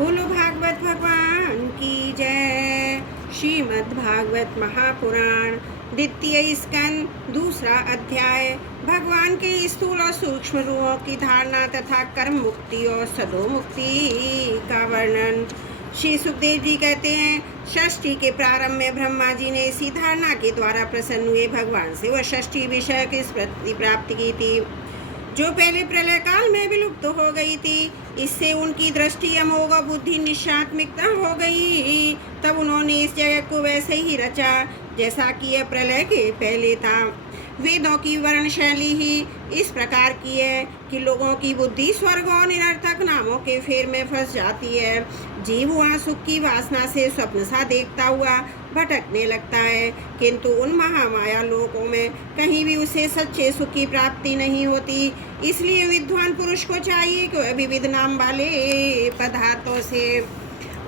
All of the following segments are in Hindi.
बोलो भागवत भगवान की जय। श्रीमद् भागवत महापुराण द्वितीय स्कंद दूसरा अध्याय। भगवान के स्थूल और सूक्ष्म रूपों की धारणा तथा कर्म मुक्ति और सदो मुक्ति का वर्णन। श्री सुखदेव जी कहते हैं, षष्ठी के प्रारंभ में ब्रह्मा जी ने इसी धारणा के द्वारा प्रसन्न हुए भगवान से वह षष्ठी विषय की स्मृति प्राप्त की थी जो पहले प्रलय काल में विलुप्त हो गई थी। इससे उनकी दृष्टि अमोघ बुद्धि निश्चात्मिकता हो गई। तब उन्होंने इस जगत को वैसे ही रचा जैसा कि यह प्रलय के पहले था। वेदों की वर्ण शैली ही इस प्रकार की है कि लोगों की बुद्धि स्वर्ग और निरर्थक नामों के फेर में फंस जाती है। जीव वहाँ सुख की वासना से स्वप्न सा देखता हुआ भटकने लगता है, किंतु उन महामाया लोकों में कहीं भी उसे सच्चे सुख की प्राप्ति नहीं होती। इसलिए विद्वान पुरुष को चाहिए कि वह विविध नाम वाले पदार्थों से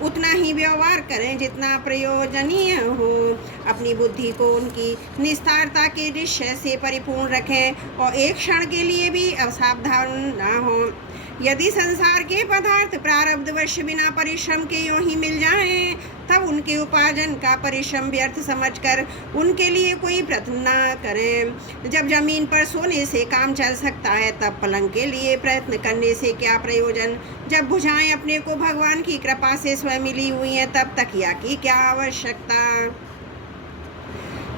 उतना ही व्यवहार करें जितना प्रयोजनीय हो। अपनी बुद्धि को उनकी निस्तारता के दृश्य से परिपूर्ण रखें और एक क्षण के लिए भी असावधान न हो। यदि संसार के पदार्थ प्रारब्धवश बिना परिश्रम के यूं ही मिल जाएं, तब उनके उपार्जन का परिश्रम व्यर्थ समझकर उनके लिए कोई प्रयत्न न करें। जब जमीन पर सोने से काम चल सकता है, तब पलंग के लिए प्रयत्न करने से क्या प्रयोजन। जब भुजाएं अपने को भगवान की कृपा से स्वयं मिली हुई हैं, तब तकिया की क्या आवश्यकता।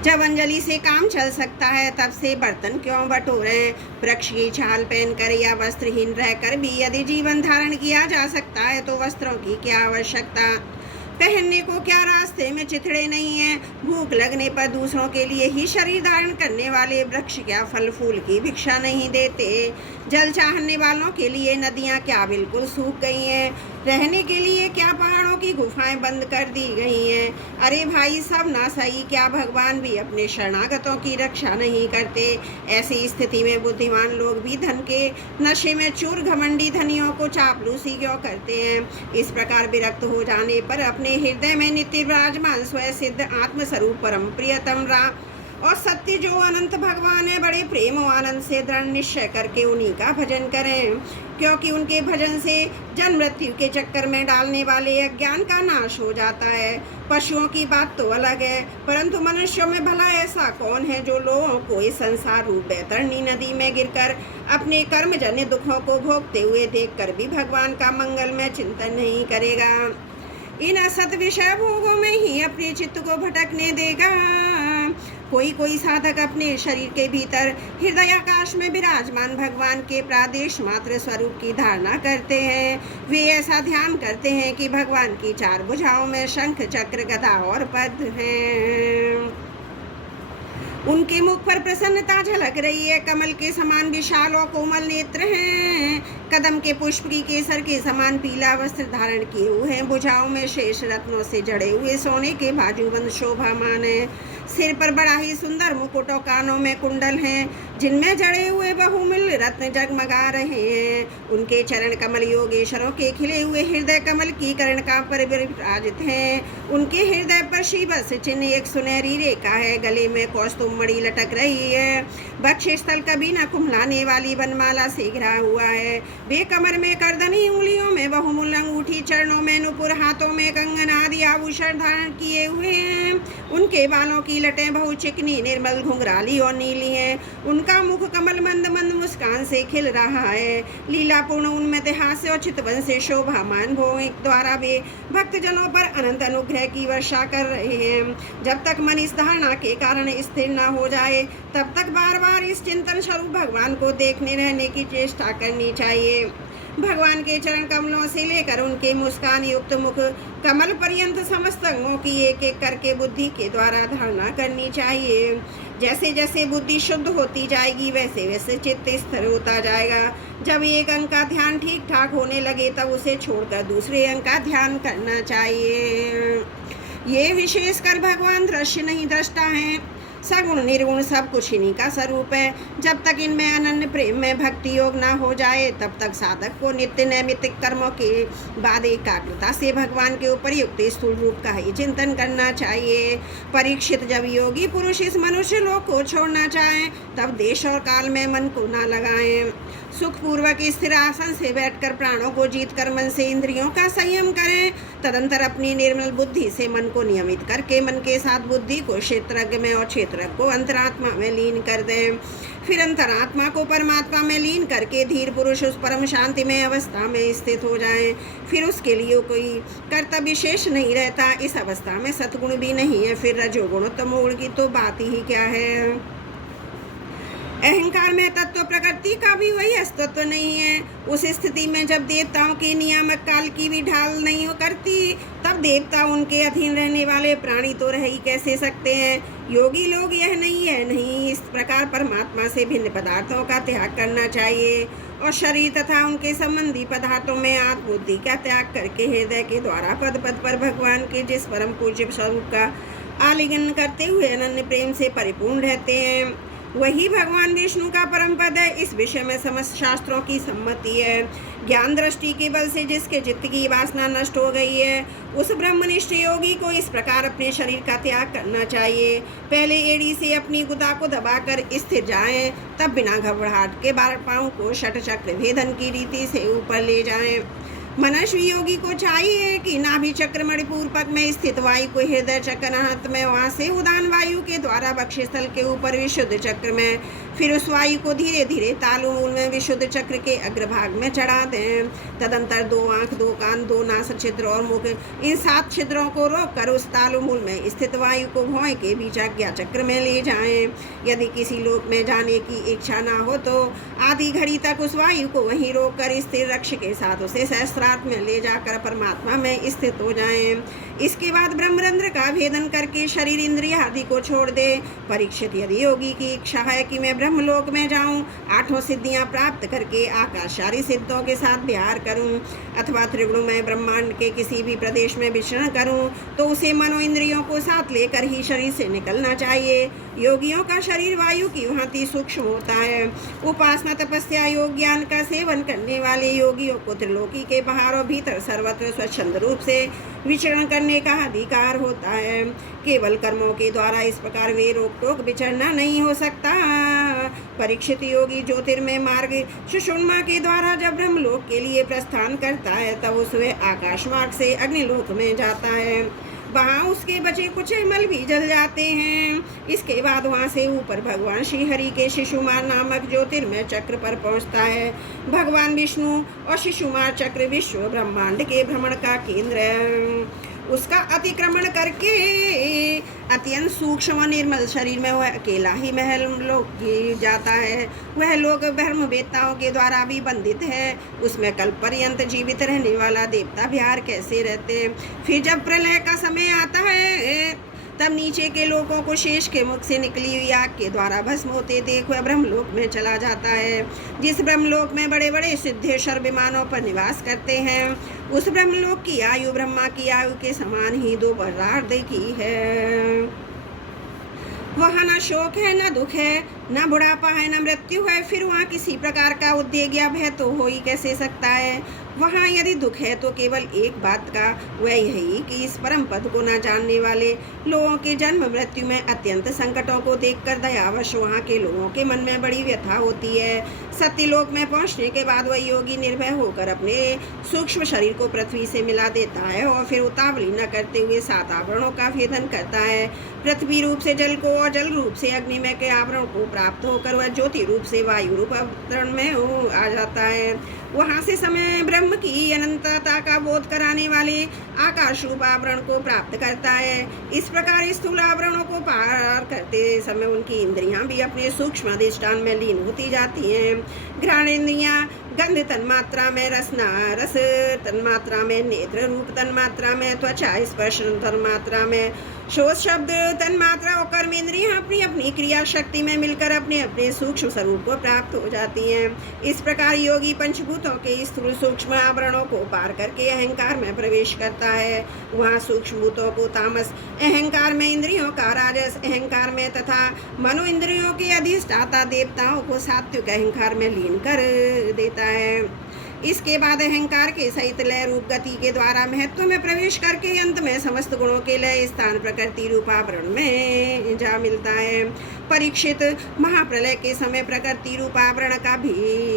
जब अंजलि से काम चल सकता है, तब से बर्तन क्यों बटोरें। वृक्ष की छाल पहनकर या वस्त्रहीन रहकर भी यदि जीवन धारण किया जा सकता है, तो वस्त्रों की क्या आवश्यकता। पहनने को क्या रास्ते में चिथड़े नहीं हैं। भूख लगने पर दूसरों के लिए ही शरीर धारण करने वाले वृक्ष क्या फल फूल की भिक्षा नहीं देते। जल चाहने वालों के लिए नदियाँ क्या बिल्कुल सूख गई हैं। रहने के लिए क्या पहाड़ों की गुफाएं बंद कर दी गई हैं। अरे भाई, सब ना सही, क्या भगवान भी अपने शरणागतों की रक्षा नहीं करते। ऐसी स्थिति में बुद्धिमान लोग भी धन के नशे में चूर घमंडी धनियों को चापलूसी क्यों करते हैं। इस प्रकार विरक्त हो जाने पर अपने हृदय में नित्य विराजमान स्वयं सिद्ध आत्मस्वरूप परम प्रियतम राम और सत्य जो अनंत भगवान है, बड़े प्रेम और आनंद से दृढ़ निश्चय करके उन्हीं का भजन करें, क्योंकि उनके भजन से जन्म मृत्यु के चक्कर में डालने वाले अज्ञान का नाश हो जाता है। पशुओं की बात तो अलग है, परंतु मनुष्यों में भला ऐसा कौन है जो लोगों को इस संसार रूप बैतरणी नदी में गिरकर अपने कर्मजन्य दुखों को भोगते हुए देखकर भी भगवान का मंगलमय चिंतन नहीं करेगा। इन असत विषय भोगों में ही अपने चित्त को भटकने देगा। कोई कोई साधक अपने शरीर के भीतर हृदय आकाश में विराजमान भगवान के प्रादेश मात्र स्वरूप की धारणा करते हैं। वे ऐसा ध्यान करते हैं कि भगवान की चार भुजाओं में शंख चक्र गदा और पद्म हैं। उनके मुख पर प्रसन्नता झलक रही है। कमल के समान विशाल और कोमल नेत्र हैं। कदम के पुष्प की केसर के समान पीला वस्त्र धारण किए हुए हैं। भुजाओं में शेष रत्नों से जड़े हुए सोने के बाजूबंद शोभामान है। सिर पर बड़ा ही सुंदर मुकुट और कानों में कुंडल हैं, जिनमें जड़े हुए बहुमूल्य रत्न जगमगा रहे हैं। उनके चरण कमल योगेश्वरों के खिले हुए हृदय कमल की कर्णिका पर विराजित हैं। उनके हृदय पर शिवस चिन्ह एक सुनहरी रेखा है। गले में कौस्तुभ मणि लटक रही है। वक्ष स्थल कभी न कुम्हलाने वाली बनमाला से घिरा हुआ है। वे कमर में करदनी, उंगलियों में बहुमूल्य अंगूठी, चरणों में नुपुर, हाथों में कंगन आदि आभूषण धारण किए हुए हैं। उनके बालों की लटें बहुत चिकनी, निर्मल, घुंघराली और नीली हैं। उनका मुख कमल मंद मंद मुस्कान से खिल रहा है। लीलापूर्ण उन्मत्त हास्य और चितवन से शोभामान भोग द्वारा वे भक्तजनों पर अनंत अनुग्रह की वर्षा कर रहे हैं। जब तक मन इस धारणा के कारण स्थिर न हो जाए, तब तक बार बार इस चिंतन स्वरूप भगवान को देखने रहने की चेष्टा करनी चाहिए। भगवान के चरण कमलों से लेकर उनके मुस्कान युक्त मुख कमल पर्यंत समस्त अंगों की एक एक करके बुद्धि के द्वारा धारणा करनी चाहिए। जैसे जैसे बुद्धि शुद्ध होती जाएगी, वैसे वैसे चित्त स्थिर होता जाएगा। जब एक अंग का ध्यान ठीक ठाक होने लगे, तब उसे छोड़कर दूसरे अंग का ध्यान करना चाहिए। ये विशेषकर भगवान दृश्य नहीं दृष्टा हैं। सगुण निर्गुण सब कुछ इन्हीं का स्वरूप है। जब तक इनमें अनन्य प्रेम में भक्ति योग न हो जाए, तब तक साधक को नित्य नैमित्तिक कर्मों के बाद एकाग्रता से भगवान के ऊपर युक्त स्थूल रूप का ही चिंतन करना चाहिए। परीक्षित, जब योगी पुरुष इस मनुष्य लोक को छोड़ना चाहें, तब देश और काल में मन को न लगाएं। सुखपूर्वक स्थिर आसन से बैठकर प्राणों को जीतकर मन से इंद्रियों का संयम करें। तदंतर अपनी निर्मल बुद्धि से मन को नियमित करके मन के साथ बुद्धि को क्षेत्रज्ञ में और क्षेत्रज्ञ को अंतरात्मा में लीन कर दें। फिर अंतरात्मा को परमात्मा में लीन करके धीर पुरुष उस परम शांतिमय अवस्था में स्थित हो जाएं। फिर उसके लिए कोई कर्तव्य शेष नहीं रहता। इस अवस्था में सतगुण भी नहीं है, फिर रजोगुण तमोगुण की तो बात ही क्या है। अहंकार में तत्व प्रकृति का भी वही अस्तित्व नहीं है। उस स्थिति में जब देवताओं के नियामक काल की भी ढाल नहीं करती, तब देवता उनके अधीन रहने वाले प्राणी तो रह ही कैसे सकते हैं। योगी लोग यह नहीं इस प्रकार परमात्मा से भिन्न पदार्थों का त्याग करना चाहिए और शरीर तथा उनके संबंधी पदार्थों में आत्मबुद्धि का त्याग करके हृदय के द्वारा पद पद पर भगवान के जिस परम पूज्य स्वरूप का आलिंगन करते हुए अनन्य प्रेम से परिपूर्ण रहते हैं, वही भगवान विष्णु का परम पद है। इस विषय में समस्त शास्त्रों की सम्मति है। ज्ञान दृष्टि के बल से जिसके चित्त की वासना नष्ट हो गई है, उस ब्रह्मनिष्ठ योगी को इस प्रकार अपने शरीर का त्याग करना चाहिए। पहले एड़ी से अपनी गुदा को दबाकर स्थिर जाएं, तब बिना घबराहट के 12 पाँव को षट चक्र भेदन की रीति से ऊपर ले जाएं। मनस्वी योगी को चाहिए कि नाभि चक्र मणिपुर पद में स्थित वायु को हृदय चक्र अनाहत में, वहाँ से उदान वायु के द्वारा वक्षस्थल के ऊपर विशुद्ध चक्र में, फिर उस वायु को धीरे धीरे तालुमूल में विशुद्ध चक्र के अग्रभाग में चढ़ा दें। तदंतर 2 आँख, 2 कान, 2 नासिक छिद्र और मुख, इन 7 छिद्रों को रोककर उस तालुमूल में स्थित वायु को भौं के बीच आज्ञा चक्र में ले जाएं। यदि किसी लोक में जाने की इच्छा ना हो तो आधी घड़ी तक उस वायु को वहीं रोककर स्थिर रक्ष के साथ उसे सहस्त्रार्थ में ले जाकर परमात्मा में स्थित हो जाएं। इसके बाद ब्रह्मरंध्र का भेदन करके शरीर इंद्रिय आदि को छोड़ दे। परीक्षित, यदि योगी की इच्छा है कि मैं ब्रह्मलोक में जाऊं, 8 सिद्धियां प्राप्त करके आकाशारी सिद्धों के साथ विहार करूं, अथवा त्रिगुणमय ब्रह्मांड के किसी भी प्रदेश में विचरण करूं, तो उसे मनो इंद्रियों को साथ लेकर ही शरीर से निकलना चाहिए। योगियों का शरीर वायु की भांति सूक्ष्म होता है। उपासना, तपस्या, योग, ज्ञान का सेवन करने वाले योगियों को त्रिलोकी के बाहर और भीतर सर्वत्र स्वच्छंद रूप से विचरण करने का अधिकार होता है। केवल कर्मों के द्वारा इस प्रकार वे रोक टोक विचरना नहीं हो सकता। परीक्षित, योगी ज्योतिर्मय मार्ग सुषुम्ना के द्वारा जब ब्रह्मलोक के लिए प्रस्थान करता है, तब उसमें आकाश मार्ग से अग्निलोक में जाता है। वहाँ उसके बचे कुछ मल भी जल जाते हैं। इसके बाद वहाँ से ऊपर भगवान श्री हरि के शिशुमार नामक ज्योतिर्मय चक्र पर पहुँचता है। भगवान विष्णु और शिशुमार चक्र विश्व ब्रह्मांड के भ्रमण का केंद्र है। उसका अतिक्रमण करके अत्यंत सूक्ष्म और निर्मल शरीर में वह अकेला ही महल लोक जाता है। वह लोक ब्रह्मवेत्ताओं के द्वारा भी बंधित है। उसमें कल्प पर्यंत जीवित रहने वाला देवता विहार कैसे रहते। फिर जब प्रलय का समय आता है, तब नीचे के लोगों को शेष के मुख से निकली हुई आग के द्वारा भस्म होते देख वह ब्रह्मलोक में चला जाता है। जिस ब्रह्मलोक में बड़े बड़े सिद्धेश्वर विमानों पर निवास करते हैं, उस ब्रह्मलोक की आयु ब्रह्मा की आयु के समान ही 2 बर्रार्ध की है। वहाँ न शोक है, न दुख है, न बुढ़ापा है, न मृत्यु है। फिर वहाँ किसी प्रकार का उद्वेग या भय तो हो ही कैसे सकता है। वहाँ यदि दुख है तो केवल एक बात का, वह यही कि इस परम पद को न जानने वाले लोगों के जन्म मृत्यु में अत्यंत संकटों को देखकर दयावश वहाँ के लोगों के मन में बड़ी व्यथा होती है। सत्यलोक में पहुँचने के बाद वह योगी निर्भय होकर अपने सूक्ष्म शरीर को पृथ्वी से मिला देता है और फिर उतावली न करते हुए 7 आवरणों का भेदन करता है। पृथ्वी रूप से जल को और जल रूप से अग्निमय के आवरण को प्राप्त होकर वह ज्योति रूप से वायु रूप अवतरण में आ जाता है। वहाँ से समय ब्रह्म की अनंतता का बोध कराने वाले आकाश रूप आवरण को प्राप्त करता है। इस प्रकार स्थूल आवरणों को पार करते समय उनकी इंद्रियां भी अपने सूक्ष्म अधिष्ठान में लीन होती जाती हैं। घ्राण इंद्रियां गंध तन्मात्रा में, रस तन्मात्रा में, नेत्र रूप तन्मात्रा में, त्वचा स्पर्श तन्मात्रा में, शोध शब्द तन्मात्रा और कर्म इंद्रियां अपनी अपनी क्रिया शक्ति में मिलकर अपने अपने सूक्ष्म स्वरूप को प्राप्त हो जाती हैं। इस प्रकार योगी पंचभूतों के स्थूल सूक्ष्म आवरणों को पार करके अहंकार में प्रवेश करता है। वहाँ सूक्ष्म भूतों को तामस अहंकार में, इंद्रियों का राजस अहंकार में तथा मनो इंद्रियों के अधिष्ठाता देवताओं को सात्विक अहंकार में लीन कर देता है। इसके बाद अहंकार के सहित लय रूप गति के द्वारा महत्व में प्रवेश करके अंत में समस्त गुणों के लय स्थान प्रकृति रूपावरण में जा मिलता है। परीक्षित, महाप्रलय के समय प्रकृति रूपावरण का भी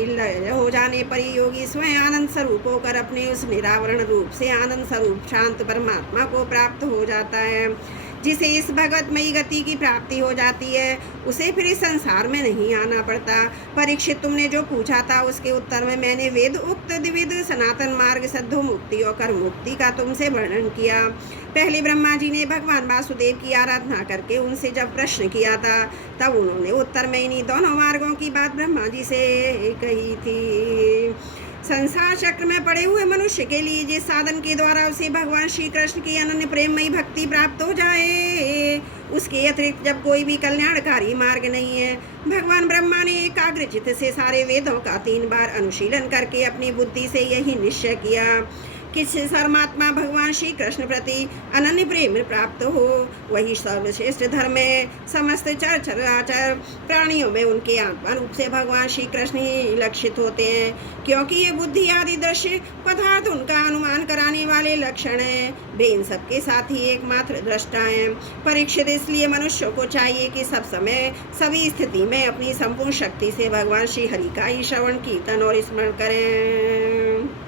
लय हो जाने पर योगी स्वयं आनंद स्वरूप होकर अपने उस निरावरण रूप से आनंद स्वरूप शांत परमात्मा को प्राप्त हो जाता है। जिसे इस भगवतमयी गति की प्राप्ति हो जाती है उसे फिर इस संसार में नहीं आना पड़ता। परीक्षित, तुमने जो पूछा था उसके उत्तर में मैंने वेद उक्त द्विविध सनातन मार्ग सद्धो मुक्ति और कर्म मुक्ति का तुमसे वर्णन किया। पहले ब्रह्मा जी ने भगवान वासुदेव की आराधना करके उनसे जब प्रश्न किया था तब उन्होंने उत्तर में इन्हीं दोनों मार्गों की बात ब्रह्मा जी से कही थी। संसार चक्र में पड़े हुए मनुष्य के लिए जिस साधन के द्वारा उसे भगवान श्री कृष्ण की अनन्य प्रेममयी भक्ति प्राप्त हो जाए उसके अतिरिक्त जब कोई भी कल्याणकारी मार्ग नहीं है। भगवान ब्रह्मा ने एकाग्रचित्त से सारे वेदों का 3 बार अनुशीलन करके अपनी बुद्धि से यही निश्चय किया कि सर्वात्मा भगवान श्री कृष्ण प्रति अनन्य प्रेम प्राप्त हो, वही सर्वश्रेष्ठ धर्म है। समस्त चराचर प्राणियों में उनके आत्मा रूप से भगवान श्री कृष्ण ही लक्षित होते हैं, क्योंकि ये बुद्धि आदि दृश्य पदार्थ उनका अनुमान कराने वाले लक्षण हैं। वे इन सबके साथ ही एकमात्र दृष्टा हैं। परीक्षित, इसलिए मनुष्यों को चाहिए कि सब समय सभी स्थिति में अपनी संपूर्ण शक्ति से भगवान श्री हरि का ही श्रवण कीर्तन और स्मरण करें।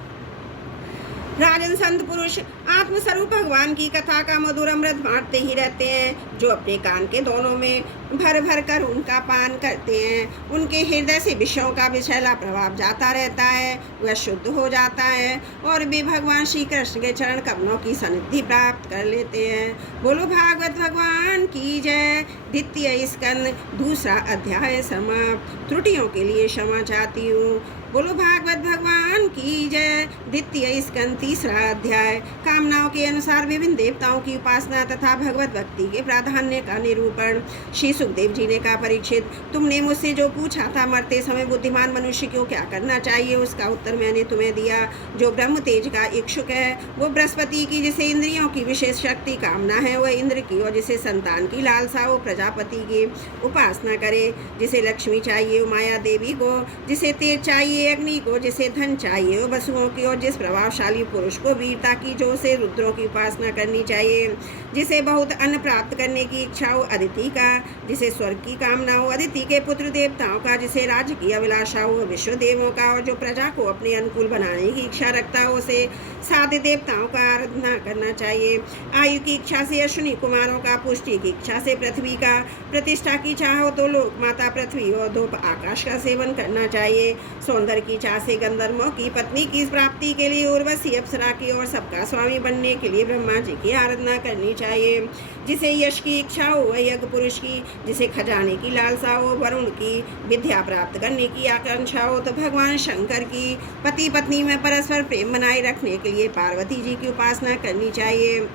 राजन, संत पुरुष आत्मस्वरूप भगवान की कथा का मधुर अमृत बांटते ही रहते हैं। जो अपने कान के दोनों में भर भर कर उनका पान करते हैं, उनके हृदय से विषयों का विषैला प्रभाव जाता रहता है, वह शुद्ध हो जाता है और वे भगवान श्री कृष्ण के चरण कमलों की सनिधि प्राप्त कर लेते हैं। बोलो भागवत भगवान की जय। द्वितीय स्कंद 2 अध्याय समाप्त। त्रुटियों के लिए क्षमा चाहती हूँ। बोलो भागवत भगवान की जय। द्वितीय स्कंद 3 अध्याय। कामनाओं के अनुसार विभिन्न देवताओं की उपासना तथा भगवत भक्ति के प्राधान्य का निरूपण। श्री सुखदेव जी ने कहा, परीक्षित, तुमने मुझसे जो पूछा था मरते समय बुद्धिमान मनुष्य को क्या करना चाहिए, उसका उत्तर मैंने तुम्हें दिया। जो ब्रह्म तेज का इच्छुक है वो बृहस्पति की, जिसे इंद्रियों की विशेष शक्ति कामना है वह इंद्र की, और जिसे संतान की लालसा वो प्रजापति की उपासना करे। जिसे लक्ष्मी चाहिए वो माया देवी को, जिसे तेज चाहिए अग्नि को, जिसे धन चाहिए वो वसुओं की, और जिस प्रभावशाली पुरुष को वीरता की जो उसे रुद्रों की उपासना करनी चाहिए। जिसे बहुत अन्न प्राप्त करने की इच्छा हो अदिति का, जिसे स्वर्ग की कामना हो अदिति के पुत्र देवताओं का, जिसे राज्य की अभिलाषा हो विश्व देवों का, और जो प्रजा को अपने अनुकूल बनाने की इच्छा रखता हो उसे साध्य देवताओं का आराधना करना चाहिए। आयु की इच्छा से अश्विनी कुमारों का, पुष्टि की इच्छा से पृथ्वी का, प्रतिष्ठा की चाह हो तो लोक माता पृथ्वी और धूप आकाश का सेवन करना चाहिए। सौंदर्य की चाह से गंधर्वों की पत्नी की प्राप्ति के लिए उर्वशी अप्सरा की, और सबका स्वामी बनने के लिए ब्रह्मा जी की आराधना करनी चाहिए। जिसे यश की इच्छा हो वह यज्ञ पुरुष की, जिसे खजाने की लालसा हो वरुण की, विद्या प्राप्त करने की आकांक्षा हो तो भगवान शंकर की, पति पत्नी में परस्पर प्रेम बनाए रखने के लिए पार्वती जी की उपासना करनी चाहिए।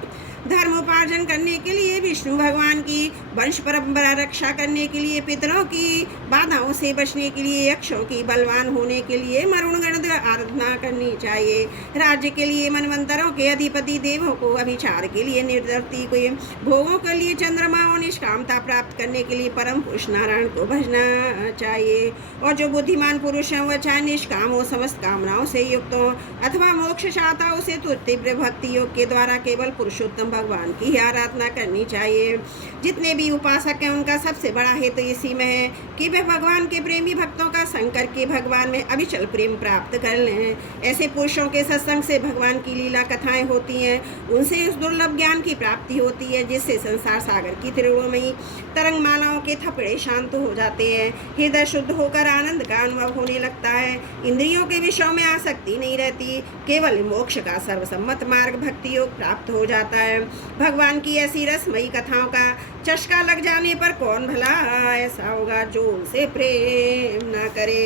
धर्म उपार्जन करने के लिए विष्णु भगवान की, वंश परंपरा रक्षा करने के लिए पितरों की, बाधाओं से बचने के लिए यक्षों की, बलवान होने के लिए मरुणगण आराधना करनी चाहिए। राज्य के लिए मनवंतरों के अधिपति देवों को, अभिचार के लिए निर्दर्ती को, भोगों के लिए चंद्रमा और निष्कामता प्राप्त करने के लिए परम पुरुष नारायण को भजना चाहिए। और जो बुद्धिमान पुरुष हैं वह चाहे निष्काम हो, समस्त कामनाओं से युक्त हो अथवा मोक्ष चाहता हो, उसे तो तीव्र भक्ति योग के द्वारा केवल पुरुषोत्तम भगवान की ही आराधना करनी चाहिए। जितने भी उपासक हैं उनका सबसे बड़ा हेतु इसी में है कि वे भगवान के प्रेमी भक्तों का संग करके भगवान में अविचल प्रेम प्राप्त कर लें। ऐसे पुरुषों के सत्संग से भगवान की लीला कथाएं होती हैं, उनसे उस दुर्लभ ज्ञान की प्राप्ति होती है जिससे संसार सागर की त्रिगुणमयी तरंग मालाओं के थपड़े शांत हो जाते हैं, हृदय शुद्ध होकर आनंद का अनुभव होने लगता है, इंद्रियों के विषयों में आसक्ति नहीं रहती, केवल मोक्ष का सर्वसम्मत मार्ग भक्ति योग प्राप्त हो जाता है। भगवान की ऐसी रसमयी कथाओं का चस्का लग जाने पर कौन भला ऐसा होगा जो उनसे प्रेम न करे।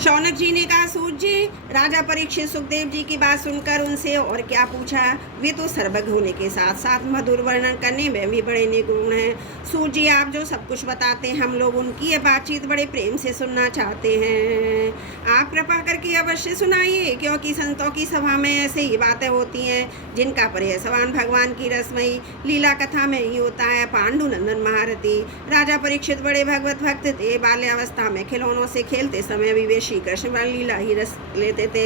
शौनक जी ने कहा, सूत जी, राजा परीक्षित सुखदेव जी की बात सुनकर उनसे और क्या पूछा, वे तो सर्वज्ञ होने के साथ साथ मधुर वर्णन करने में भी बड़े निपुण हैं। सूत जी, आप जो सब कुछ बताते हैं हम लोग उनकी ये बातचीत बड़े प्रेम से सुनना चाहते हैं। आप कृपा करके अवश्य सुनाइए, क्योंकि संतों की सभा में ऐसे ही बातें होती हैं जिनका पर्यवसान भगवान की रसमयी लीला कथा में ही होता है। पांडुनंदन महारथी राजा परीक्षित बड़े भगवत भक्त थे। बाल्यावस्था में खिलौनों से खेलते समय भी वे श्री कृष्ण वाली लीला ही रस लेते थे।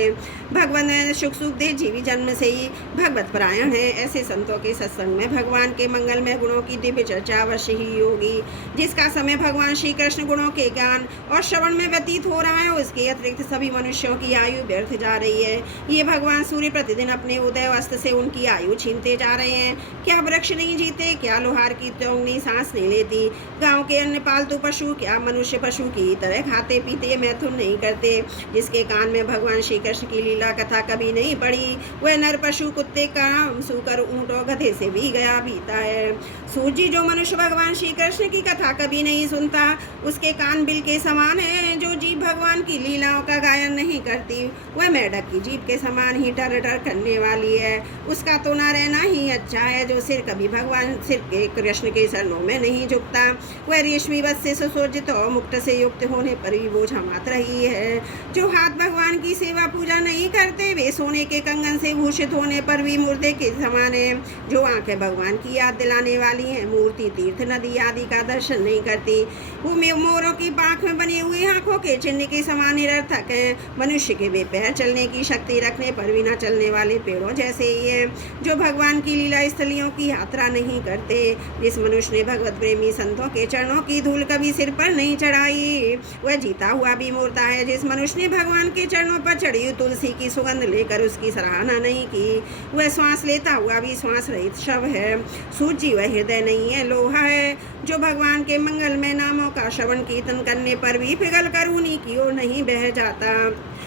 भगवान सुखदेव जी भी जन्म से ही भगवत परायण है। ऐसे संतों के सत्संग में भगवान के मंगलमय गुणों की दिव्य चर्चा अवश्य ही होगी। जिसका समय भगवान श्री कृष्ण गुणों के ज्ञान और श्रवण में व्यतीत हो रहा है, उसके अतिरिक्त सभी मनुष्यों की आयु व्यर्थ जा रही है। ये भगवान सूर्य प्रतिदिन अपने उदय अस्त से उनकी आयु छीनते जा रहे हैं। क्या वृक्ष नहीं जीते, क्या लोहार की त्योंगनी सांस नहीं लेती, गांव के अन्य पालतू पशु क्या मनुष्य पशु की तरह खाते पीते मैथुन नहीं करते। जिसके कान में भगवान श्री कृष्ण की लीला कथा कभी नहीं पड़ी, वह नर पशु कुत्ते काम सूकर ऊंट और गधे से भी गया बीता है। सूर्य जो मनुष्य भगवान श्री कृष्ण की कथा कभी नहीं सुनता, उसके कान बिल के समान है। जो जीव भगवान की लीलाओं का गायन नहीं करती, वह मेढक की जीभ के समान ही टर टर करने वाली है। उसका तो ना रहना ही अच्छा है। जो सिर कभी भगवान सिर के कृष्ण के चरणों में नहीं झुकता, वह रेशमी वस्त्र से सुसज्जित और मुक्त से युक्त होने पर भी बोझा मात्र ही है। जो हाथ भगवान की सेवा पूजा नहीं करते, वे सोने के कंगन से भूषित होने पर भी मुर्दे के समान है। जो आंखें भगवान की याद दिलाने वाली हैं, मूर्ति तीर्थ नदी आदि का दर्शन नहीं करती, वो मोरों की पाख में बनी हुई आंखों के चिन्ह के समान निरर्थक हैं। मनुष्य के वे पैर चलने की शक्ति रखने पर भी न चलने वाले पेड़ों जैसे ही है। जो भगवान की लीला स्थलियों की यात्रा नहीं करते, जिस मनुष्य ने भगवत प्रेमी संतों के चरणों की धूल कभी सिर पर नहीं चढ़ाई, वह जीता हुआ भी मुर्दा है। जिस मनुष्य ने भगवान के चरणों पर चढ़ी हुई तुलसी की सुगंध लेकर उसकी सराहना नहीं की, वह श्वास लेता हुआ भी श्वास रहित शव है। सूजी वह हृदय नहीं है, लोहा है। जो भगवान के मंगलमय नामों का श्रवण कीर्तन करने पर भी पिघल कर उन्हीं की ओर नहीं बह जाता।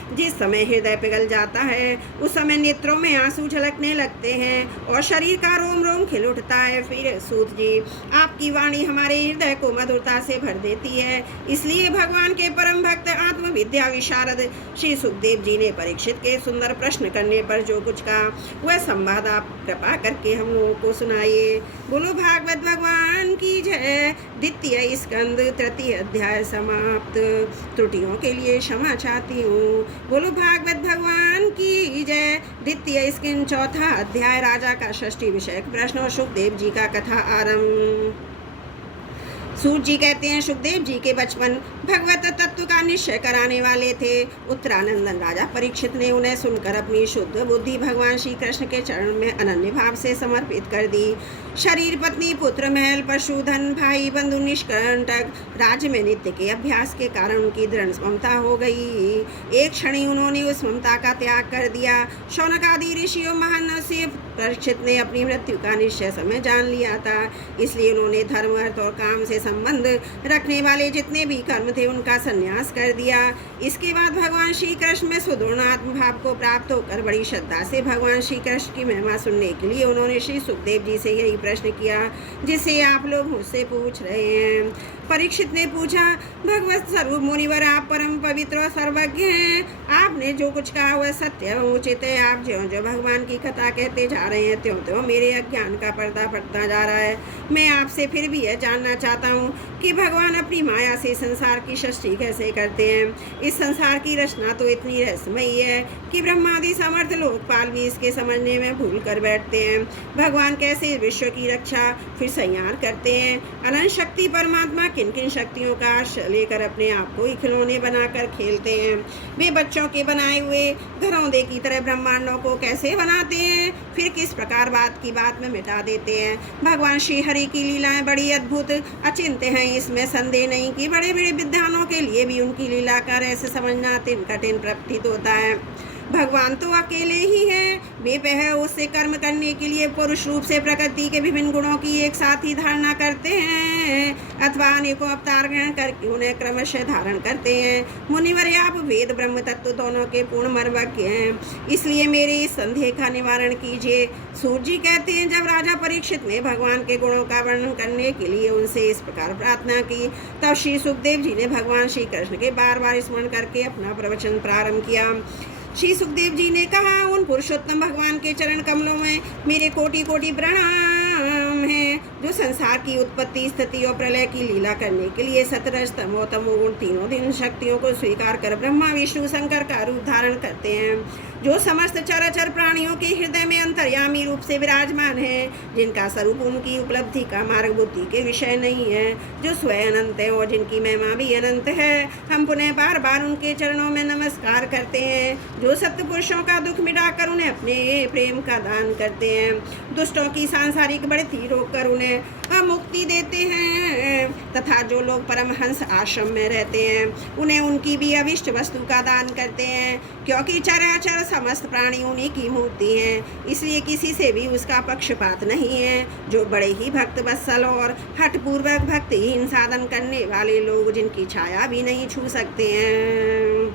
जिस समय हृदय पिघल जाता है, उस समय नेत्रों में आंसू झलकने लगते हैं और शरीर का रोम रोम खिल उठता है। फिर सूत जी, आपकी वाणी हमारे हृदय को मधुरता से भर देती है। इसलिए भगवान के परम भक्त आत्मविद्या विशारद श्री सुखदेव जी ने परीक्षित के सुंदर प्रश्न करने पर जो कुछ कहा, वह संवाद आप कृपा करके हम लोगों को सुनाइए। बोलो भागवत भगवान की जय। द्वितीय स्कंद तृतीय अध्याय समाप्त। त्रुटियों के लिए क्षमा चाहती हूँ। बोलो भागवत भगवान की जय। द्वितीय स्कंद चौथा अध्याय राजा का षष्ठी विषयक प्रश्न और सुखदेव जी का कथा आरंभ। सूत जी कहते हैं, सुखदेव जी के बचपन भगवत तत्व का निश्चय कराने वाले थे। उत्तरानंदन राजा परीक्षित ने उन्हें सुनकर अपनी शुद्ध बुद्धि भगवान श्री कृष्ण के चरण में अनन्य भाव से समर्पित कर दी। शरीर, पत्नी, पुत्र, महल, पशुधन, भाई बंधु निष्कंटक राज्य में नित्य के अभ्यास के कारण उनकी दृढ़ ममता हो गई। एक क्षण ही उन्होंने उस ममता का त्याग कर दिया। शौनक आदि ऋषियों महान से परीक्षित ने अपनी मृत्यु का निश्चय समय जान लिया था। इसलिए उन्होंने धर्म, अर्थ और काम से संबंध रखने वाले जितने भी कर्म थे, उनका संन्यास कर दिया। इसके बाद भगवान श्री कृष्ण में सुदृढ़ आत्मभाव को प्राप्त होकर बड़ी श्रद्धा से भगवान श्री कृष्ण की महिमा सुनने के लिए उन्होंने श्री सुखदेव जी से यही प्रश्न किया जिसे आप लोग मुझसे पूछ रहे हैं। परीक्षित ने पूछा, भगवत स्वरूप मुनिवर, आप परम पवित्र और सर्वज्ञ हैं। आपने जो कुछ कहा वह सत्य एवं उचित है। आप ज्यों ज्यों भगवान की कथा कहते जा रहे हैं, त्यों त्यों मेरे अज्ञान का पर्दा फटता जा रहा है। मैं आपसे फिर भी यह जानना चाहता हूँ कि भगवान अपनी माया से संसार की सृष्टि कैसे करते हैं। इस संसार की रचना तो इतनी रहस्यमयी है कि ब्रह्मादि समर्थ लोकपाल भी इसके समझने में भूल कर बैठते हैं। भगवान कैसे विश्व की रक्षा फिर संहार करते हैं। अनंत शक्ति परमात्मा किन किन शक्तियों का आश्रय लेकर अपने आप को ही खिलौने बनाकर खेलते हैं। वे बच्चों के बनाए हुए घरौंदे की तरह ब्रह्मांडों को कैसे बनाते हैं, फिर किस प्रकार बात की बात में मिटा देते हैं। भगवान श्री हरि की लीलाएं बड़ी अद्भुत अचिंत्य हैं, इसमें संदेह नहीं कि बड़े बड़े विद्वानों के लिए भी उनकी लीला का रहस्य समझना कठिन प्रतीत होता है। भगवान तो अकेले ही हैं। वे वह उससे कर्म करने के लिए पुरुष रूप से प्रकृति के विभिन्न गुणों की एक साथ ही धारणा करते हैं अथवा अनेकों अवतार ग्रहण करके उन्हें क्रमशः धारण करते हैं। मुनिवर, आप वेद ब्रह्म तत्व दोनों के पूर्ण मर्मज्ञ हैं, इसलिए मेरे इस संदेह का निवारण कीजिए। सूत जी कहते हैं, जब राजा परीक्षित ने भगवान के गुणों का वर्णन करने के लिए उनसे इस प्रकार प्रार्थना की, तब श्री सुखदेव जी ने भगवान श्री कृष्ण के बार बार स्मरण करके अपना प्रवचन प्रारंभ किया। श्री सुखदेव जी ने कहा, उन पुरुषोत्तम भगवान के चरण कमलों में मेरे कोटि कोटि प्रणाम हैं, जो संसार की उत्पत्ति, स्थिति और प्रलय की लीला करने के लिए सतरज तमो तमोगुण तीनों दिन शक्तियों को स्वीकार कर ब्रह्मा विष्णु शंकर का रूप धारण करते हैं। जो समस्त चराचर प्राणियों के हृदय में अंतर्यामी रूप से विराजमान है, जिनका स्वरूप उनकी उपलब्धि का मार्ग बुद्धि के विषय नहीं है, जो स्वयं अनंत है और जिनकी महिमा भी अनंत है, हम पुनः बार बार उनके चरणों में नमस्कार करते हैं, जो सत्य पुरुषों का दुख मिटाकर उन्हें अपने प्रेम का दान करते हैं, दुष्टों की सांसारिक बढ़ती रोककर उन्हें मुक्ति देते हैं, तथा जो लोग परमहंस आश्रम में रहते हैं उन्हें उनकी भी अभिष्ट वस्तु का दान करते हैं, क्योंकि चराचर समस्त प्राणी उन्हीं की मूर्ति हैं, इसलिए किसी से भी उसका पक्षपात नहीं है। जो बड़े ही भक्त वत्सल और हठपूर्वक भक्तिहीन साधन करने वाले लोग जिनकी छाया भी नहीं छू सकते हैं,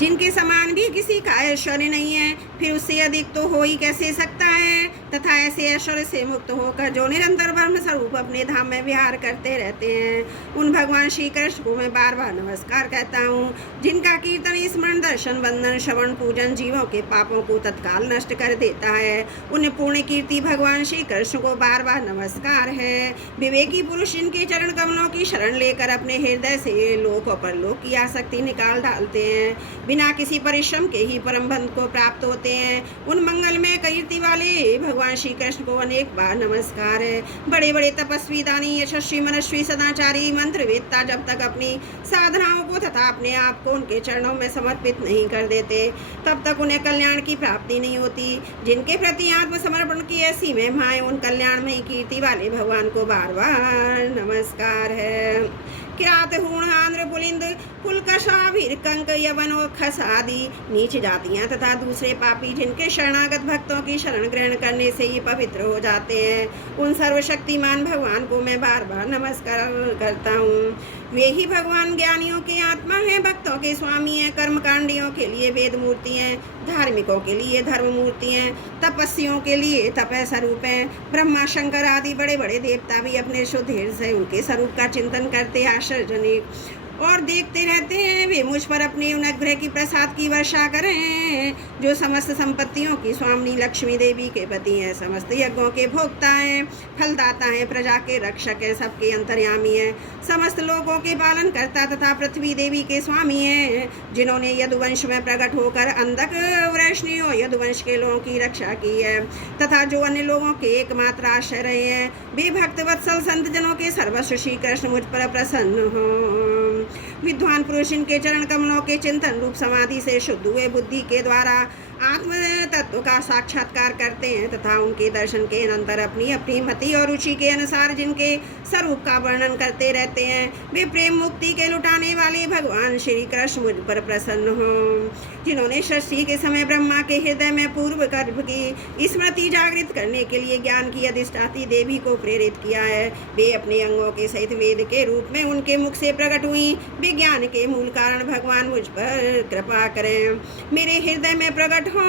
जिनके समान भी किसी का ऐश्वर्य नहीं है, फिर उससे अधिक तो हो ही कैसे सकता है, तथा ऐसे ऐश्वर्य से मुक्त होकर जो निरंतर ब्रह्म स्वरूप अपने धाम में विहार करते रहते हैं, उन भगवान श्री कृष्ण को मैं बार बार नमस्कार कहता हूँ, जिनका कीर्तन स्मरण दर्शन वंदन श्रवण पूजन जीवों के पापों को तत्काल नष्ट कर देता है। उन पूर्ण कीर्ति भगवान श्री कृष्ण को बार बार नमस्कार है। विवेकी पुरुष इनके चरण कमलों की शरण लेकर अपने हृदय से लोक और परलोक की आसक्ति निकाल डालते हैं, बिना किसी परिश्रम के ही परम बंध को प्राप्त होते हैं। उन मंगलमय कीर्ति वाले भगवान श्री कृष्ण को अनेक बार नमस्कार है। बड़े बड़े तपस्वी दानी यशस्वी मनस्वी सदाचारी मंत्रवेत्ता जब तक अपनी साधनाओं को तथा अपने आप को उनके चरणों में समर्पित नहीं कर देते, तब तक उन्हें कल्याण की प्राप्ति नहीं होती। जिनके प्रति आत्मसमर्पण की ऐसी महिमाएं, उन कल्याणमयी कीर्ति वाले भगवान को बार बार नमस्कार है। किरात हूण आंध्र पुलिंद पुलकशावीर कंक यवन खसादी नीच जातियां तथा दूसरे पापी जिनके शरणागत भक्तों की शरण ग्रहण करने से ही पवित्र हो जाते हैं, उन सर्वशक्तिमान भगवान को मैं बार बार नमस्कार करता हूँ। वे ही भगवान ज्ञानियों के आत्मा हैं, भक्तों के स्वामी हैं, कर्मकांडियों के लिए वेद मूर्ति हैं, धार्मिकों के लिए धर्म मूर्ति हैं, तपस्वियों के लिए तपय स्वरूप हैं। ब्रह्मा शंकर आदि बड़े बड़े देवता भी अपने शुद्ध हृदय से उनके स्वरूप का चिंतन करते आश्चर्यजनक और देखते रहते हैं, वे मुझ पर अपने अनुग्रह की प्रसाद की वर्षा करें। जो समस्त संपत्तियों की स्वामिनी लक्ष्मी देवी के पति हैं, समस्त यज्ञों के भोक्ता हैं, फलदाता हैं, प्रजा के रक्षक हैं, सबके अंतर्यामी हैं, समस्त लोगों के पालन करता तथा पृथ्वी देवी के स्वामी हैं, जिन्होंने यदुवंश में प्रकट होकर अंधक वैष्णियों यदुवंश के लोगों की रक्षा की है, तथा जो अन्य लोगों के एकमात्र आश्रय रहे हैं। वे भक्त वत्सल संत जनों के सर्वस्व श्री कृष्ण मुझ पर प्रसन्न हों। विद्वान पुरुष इनके चरण कमलों के चिंतन रूप समाधि से शुद्ध हुए बुद्धि के द्वारा आत्म तत्व का साक्षात्कार करते हैं, तथा उनके दर्शन के अनंतर अपनी अपनी मति और रुचि के अनुसार जिनके स्वरूप का वर्णन करते रहते हैं, वे प्रेम मुक्ति के लुटाने वाले भगवान श्री कृष्ण मुझ पर प्रसन्न हों। जिन्होंने षष्ठी के समय ब्रह्मा के हृदय में पूर्व गर्भ की स्मृति जागृत करने के लिए ज्ञान की अधिष्ठाती देवी को प्रेरित किया है, वे अपने अंगों के सहित वेद के रूप में उनके मुख से प्रकट हुई। विज्ञान के मूल कारण भगवान मुझ पर कृपा करें, मेरे हृदय में प्रकट हो।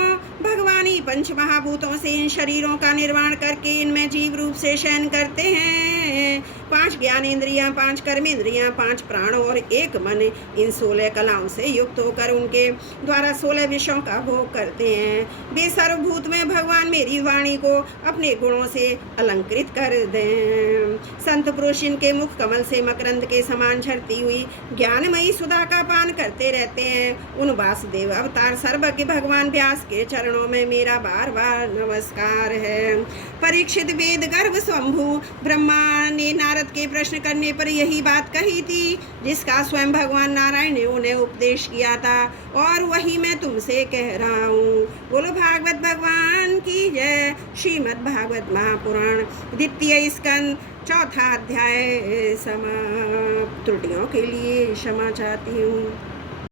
भगवानी पंच महाभूतों से इन शरीरों का निर्माण करके इनमें जीव रूप से शयन करते हैं। 5 ज्ञानेंद्रियां, 5 कर्मेंद्रियां, 5 प्राण और 1 मन इन 16 कलाओं से युक्त होकर उनके द्वारा 16 विषयों का भोग करते हैं। वे सर्वभूत में भगवान मेरी वाणी को अपने गुणों से अलंकृत कर दें। संत पुरुष इनके मुख कमल से मकरंद के समान झरती हुई ज्ञानमयी सुधा का पान करते रहते हैं। उन वासुदेव अवतार सर्वज्ञ भगवान व्यास के चरणों में मेरा बार बार नमस्कार है। परीक्षित वेद गर्भ स्वयंभू ब्रह्मा ने नारद के प्रश्न करने पर यही बात कही थी, जिसका स्वयं भगवान नारायण ने उन्हें उपदेश किया था, और वही मैं तुमसे कह रहा हूँ। बोलो भागवत भगवान की जय। श्रीमद् भागवत महापुराण द्वितीय स्कंद 4था अध्याय समाप्त। त्रुटियों के लिए क्षमा चाहती हूँ।